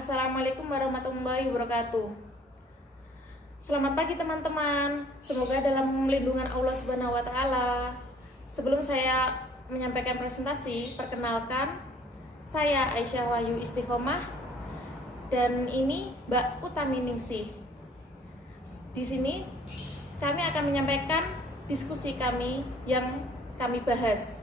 Assalamualaikum warahmatullahi wabarakatuh. Selamat pagi teman-teman. Semoga dalam lindungan Allah Subhanahu wa taala. Sebelum saya menyampaikan presentasi, perkenalkan saya Aisyah Wahyu Istiqomah dan ini Mbak Utami Ningsih. Di sini kami akan menyampaikan diskusi kami yang kami bahas.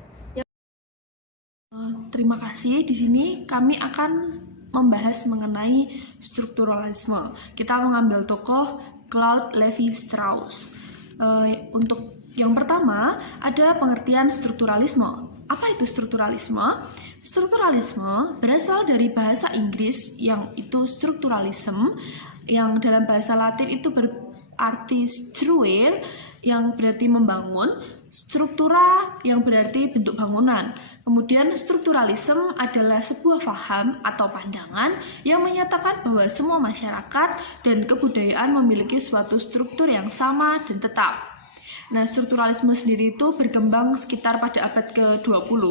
Terima kasih. Di sini kami akan membahas mengenai strukturalisme. Kita mengambil tokoh Claude Lévi-Strauss. Untuk yang pertama, ada pengertian strukturalisme. Apa itu strukturalisme? Strukturalisme berasal dari bahasa Inggris yang itu strukturalism, yang dalam bahasa Latin itu berarti struere, yang berarti membangun, struktura yang berarti bentuk bangunan. Kemudian strukturalisme adalah sebuah paham atau pandangan yang menyatakan bahwa semua masyarakat dan kebudayaan memiliki suatu struktur yang sama dan tetap. Nah, strukturalisme sendiri itu berkembang sekitar pada abad ke-20,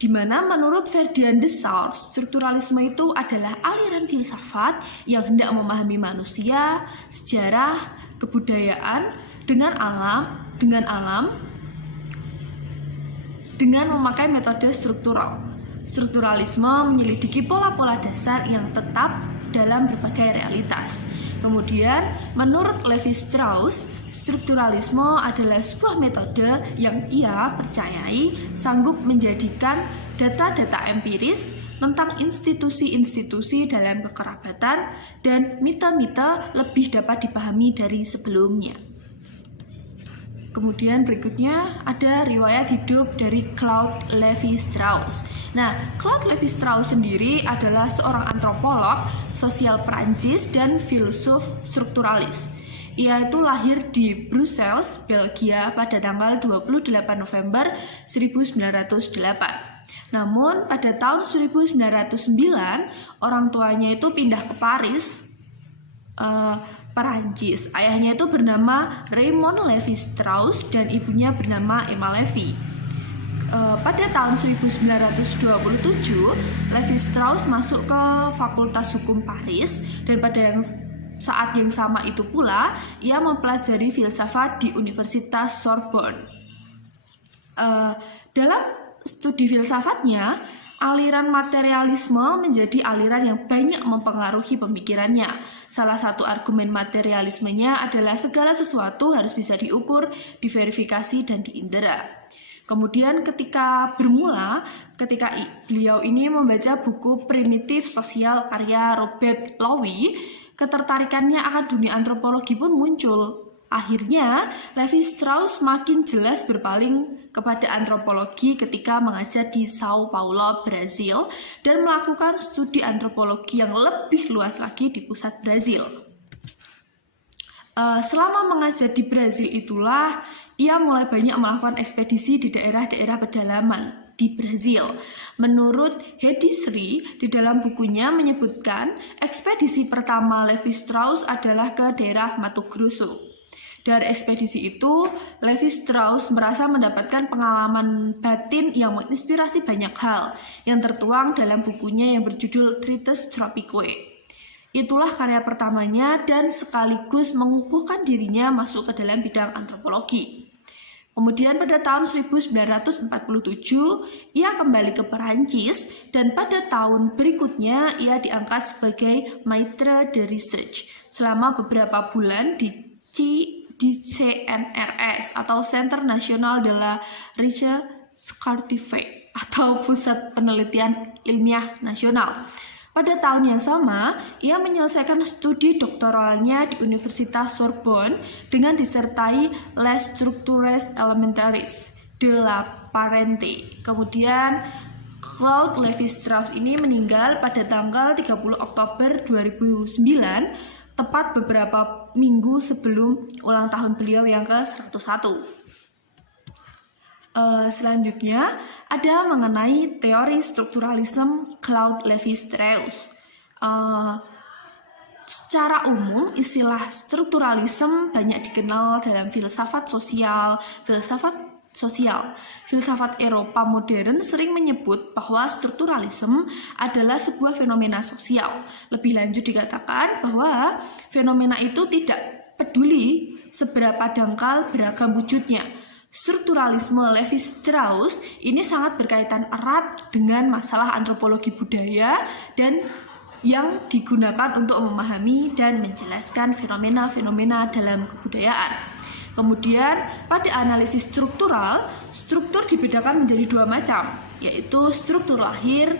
di mana menurut Ferdinand de Saussure, strukturalisme itu adalah aliran filsafat yang hendak memahami manusia, sejarah, kebudayaan, dengan alam dengan memakai metode struktural. Strukturalisme menyelidiki pola-pola dasar yang tetap dalam berbagai realitas. Kemudian, menurut Lévi-Strauss, strukturalisme adalah sebuah metode yang ia percayai sanggup menjadikan data-data empiris tentang institusi-institusi dalam kekerabatan dan mite-mite lebih dapat dipahami dari sebelumnya. Kemudian berikutnya ada riwayat hidup dari Claude Lévi-Strauss. Nah, Claude Lévi-Strauss sendiri adalah seorang antropolog, sosial Prancis, dan filsuf strukturalis. Ia itu lahir di Brussels, Belgia pada tanggal 28 November 1908. Namun pada tahun 1909 orang tuanya itu pindah ke Paris, Perancis. Ayahnya itu bernama Raymond Lévi-Strauss dan ibunya bernama Emma Lévi. Pada tahun 1927, Lévi-Strauss masuk ke Fakultas Hukum Paris dan pada saat yang sama itu pula ia mempelajari filsafat di Universitas Sorbonne. Dalam studi filsafatnya, aliran materialisme menjadi aliran yang banyak mempengaruhi pemikirannya. Salah satu argumen materialismenya adalah segala sesuatu harus bisa diukur, diverifikasi, dan diindera. Kemudian ketika beliau ini membaca buku Primitif Sosial karya Robert Lowy, ketertarikannya akan dunia antropologi pun muncul. Akhirnya, Lévi-Strauss makin jelas berpaling kepada antropologi ketika mengajar di Sao Paulo, Brazil, dan melakukan studi antropologi yang lebih luas lagi di pusat Brazil. Selama mengajar di Brazil itulah, ia mulai banyak melakukan ekspedisi di daerah-daerah pedalaman di Brazil. Menurut Hedi Sri, di dalam bukunya menyebutkan ekspedisi pertama Lévi-Strauss adalah ke daerah Mato Grosso. Dari ekspedisi itu, Lévi-Strauss merasa mendapatkan pengalaman batin yang menginspirasi banyak hal yang tertuang dalam bukunya yang berjudul Treatise Tropicoe. Itulah karya pertamanya dan sekaligus mengukuhkan dirinya masuk ke dalam bidang antropologi. Kemudian pada tahun 1947, ia kembali ke Perancis dan pada tahun berikutnya ia diangkat sebagai Maître de Recherche selama beberapa bulan di CNRS atau Centre National de la Recherche Scientifique atau Pusat Penelitian Ilmiah Nasional. Pada tahun yang sama, ia menyelesaikan studi doktoralnya di Universitas Sorbonne dengan disertai Les Structures Élémentaires de la Parenté. Kemudian Claude Lévi-Strauss ini meninggal pada tanggal 30 Oktober 2009, tepat beberapa minggu sebelum ulang tahun beliau yang ke-101. Selanjutnya ada mengenai teori strukturalisme Claude Lévi-Strauss. Secara umum, istilah strukturalisme banyak dikenal dalam filsafat sosial, filsafat sosial. Filsafat Eropa modern sering menyebut bahwa strukturalisme adalah sebuah fenomena sosial. Lebih lanjut dikatakan bahwa fenomena itu tidak peduli seberapa dangkal beragam wujudnya. Strukturalisme Levi-Strauss ini sangat berkaitan erat dengan masalah antropologi budaya dan yang digunakan untuk memahami dan menjelaskan fenomena-fenomena dalam kebudayaan. Kemudian, pada analisis struktural, struktur dibedakan menjadi dua macam, yaitu struktur lahir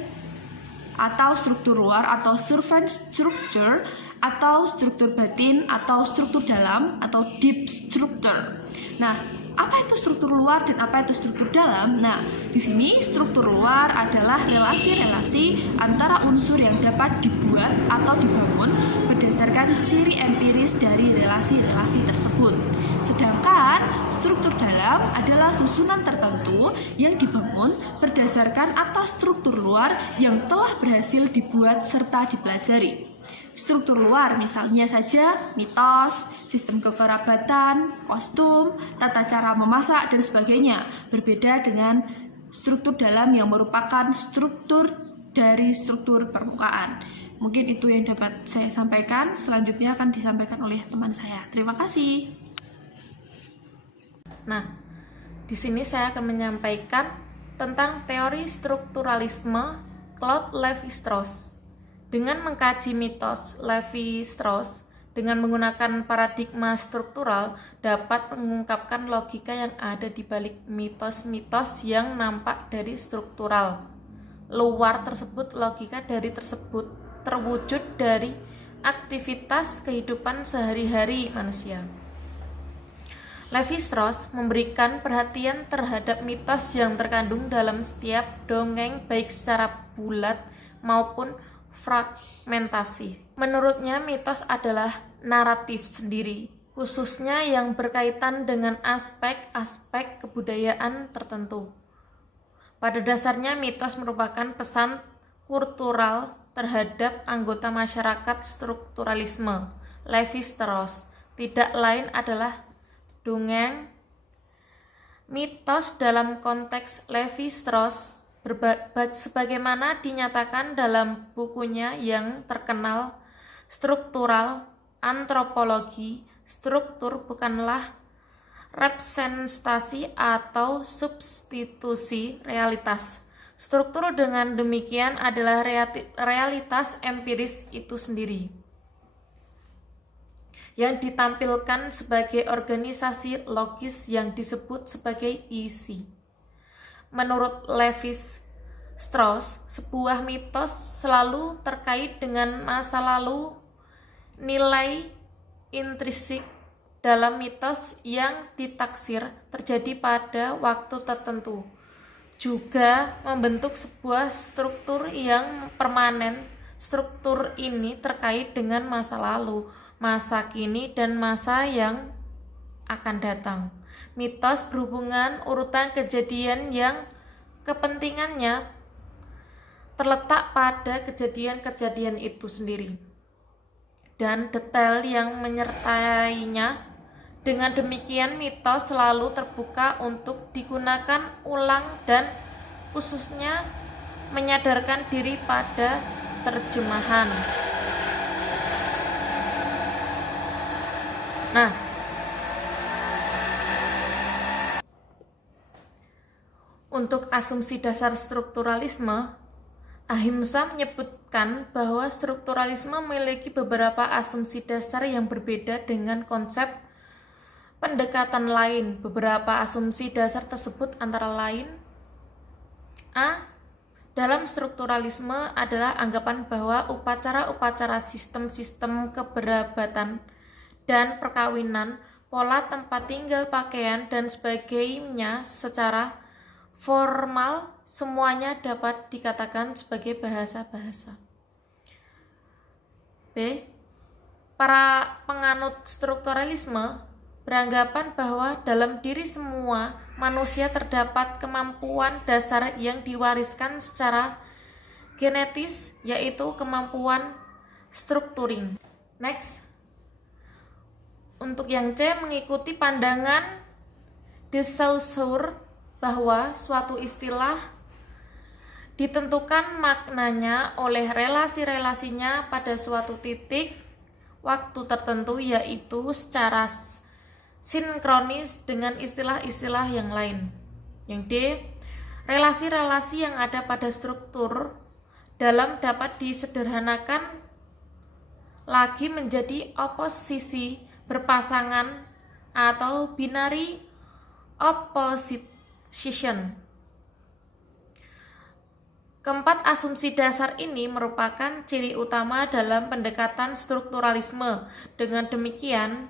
atau struktur luar atau servant structure, atau struktur batin atau struktur dalam atau deep structure. Nah, apa itu struktur luar dan apa itu struktur dalam? Nah, di sini struktur luar adalah relasi-relasi antara unsur yang dapat dibuat atau dibangun berdasarkan ciri empiris dari relasi-relasi tersebut. Sedangkan struktur dalam adalah susunan tertentu yang dibangun berdasarkan atas struktur luar yang telah berhasil dibuat serta dipelajari. Struktur luar misalnya saja mitos, sistem kekerabatan, kostum, tata cara memasak, dan sebagainya. Berbeda dengan struktur dalam yang merupakan struktur dari struktur permukaan. Mungkin itu yang dapat saya sampaikan. Selanjutnya akan disampaikan oleh teman saya. Terima kasih. Nah, di sini saya akan menyampaikan tentang teori strukturalisme Claude Lévi-Strauss. Dengan mengkaji mitos Lévi-Strauss dengan menggunakan paradigma struktural dapat mengungkapkan logika yang ada di balik mitos-mitos yang nampak dari struktural luar tersebut. Logika dari tersebut terwujud dari aktivitas kehidupan sehari-hari manusia. Lévi-Strauss memberikan perhatian terhadap mitos yang terkandung dalam setiap dongeng baik secara bulat maupun fragmentasi. Menurutnya mitos adalah naratif sendiri, khususnya yang berkaitan dengan aspek-aspek kebudayaan tertentu. Pada dasarnya mitos merupakan pesan kultural terhadap anggota masyarakat. Strukturalisme Lévi-Strauss tidak lain adalah dongeng. Mitos dalam konteks Lévi-Strauss sebagaimana dinyatakan dalam bukunya yang terkenal Struktural Antropologi, struktur bukanlah representasi atau substitusi realitas. Struktur dengan demikian adalah realitas empiris itu sendiri yang ditampilkan sebagai organisasi logis yang disebut sebagai isi. Menurut Lévi-Strauss, sebuah mitos selalu terkait dengan masa lalu. Nilai intrinsik dalam mitos yang ditaksir terjadi pada waktu tertentu juga membentuk sebuah struktur yang permanen. Struktur ini terkait dengan masa lalu, masa kini, dan masa yang akan datang. Mitos berhubungan urutan kejadian yang kepentingannya terletak pada kejadian-kejadian itu sendiri dan detail yang menyertainya. Dengan demikian mitos selalu terbuka untuk digunakan ulang dan khususnya menyadarkan diri pada terjemahan. Nah, untuk asumsi dasar strukturalisme, Ahimsa menyebutkan bahwa strukturalisme memiliki beberapa asumsi dasar yang berbeda dengan konsep pendekatan lain. Beberapa asumsi dasar tersebut antara lain: A. Dalam strukturalisme adalah anggapan bahwa upacara-upacara, sistem-sistem keberabatan dan perkawinan, pola tempat tinggal, pakaian, dan sebagainya secara formal semuanya dapat dikatakan sebagai bahasa-bahasa. B. Para penganut strukturalisme beranggapan bahwa dalam diri semua manusia terdapat kemampuan dasar yang diwariskan secara genetis, yaitu kemampuan structuring. Next. Untuk yang C, mengikuti pandangan de Saussure bahwa suatu istilah ditentukan maknanya oleh relasi-relasinya pada suatu titik waktu tertentu, yaitu secara sinkronis dengan istilah-istilah yang lain. Yang D, relasi-relasi yang ada pada struktur dalam dapat disederhanakan lagi menjadi oposisi berpasangan atau binary opposition. Keempat asumsi dasar ini merupakan ciri utama dalam pendekatan strukturalisme. Dengan demikian,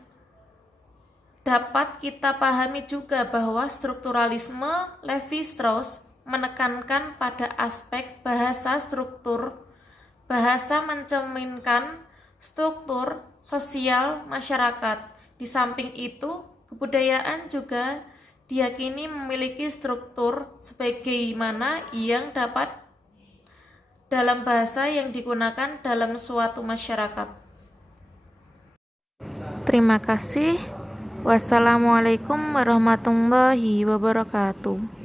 dapat kita pahami juga bahwa strukturalisme Levi-Strauss menekankan pada aspek bahasa struktur. Bahasa mencerminkan struktur sosial masyarakat. Di samping itu, kebudayaan juga diyakini memiliki struktur sebagaimana yang dapat dalam bahasa yang digunakan dalam suatu masyarakat. Terima kasih. Wassalamualaikum warahmatullahi wabarakatuh.